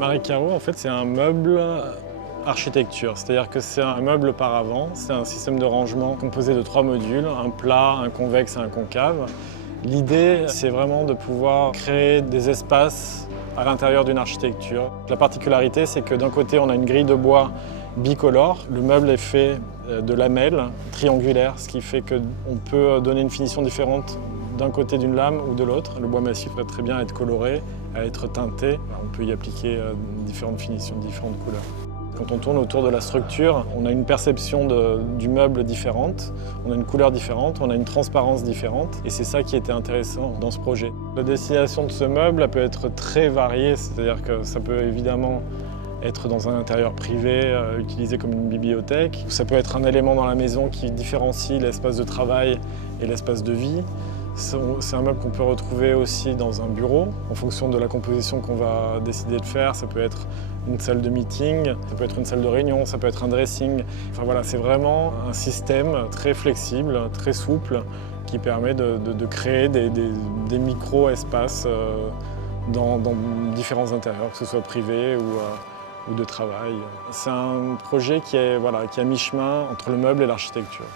Marie Carreau, en fait, c'est un meuble architecture, c'est-à-dire que c'est un meuble paravent, c'est un système de rangement composé de 3 modules, un plat, un convexe et un concave. L'idée, c'est vraiment de pouvoir créer des espaces à l'intérieur d'une architecture. La particularité, c'est que d'un côté, on a une grille de bois bicolore. Le meuble est fait de lamelles triangulaires, ce qui fait qu'on peut donner une finition différente d'un côté d'une lame ou de l'autre. Le bois massif peut très bien être coloré, être teinté. On peut y appliquer différentes finitions, différentes couleurs. Quand on tourne autour de la structure, on a une perception du meuble différente, on a une couleur différente, on a une transparence différente et c'est ça qui était intéressant dans ce projet. La destination de ce meuble elle peut être très variée, c'est-à-dire que ça peut évidemment être dans un intérieur privé, utilisé comme une bibliothèque. Ça peut être un élément dans la maison qui différencie l'espace de travail et l'espace de vie. C'est un meuble qu'on peut retrouver aussi dans un bureau. En fonction de la composition qu'on va décider de faire, ça peut être une salle de meeting, ça peut être une salle de réunion, ça peut être un dressing. Enfin voilà, c'est vraiment un système très flexible, très souple, qui permet de créer des micro-espaces dans différents intérieurs, que ce soit privé ou de travail. C'est un projet qui est à mi-chemin entre le meuble et l'architecture.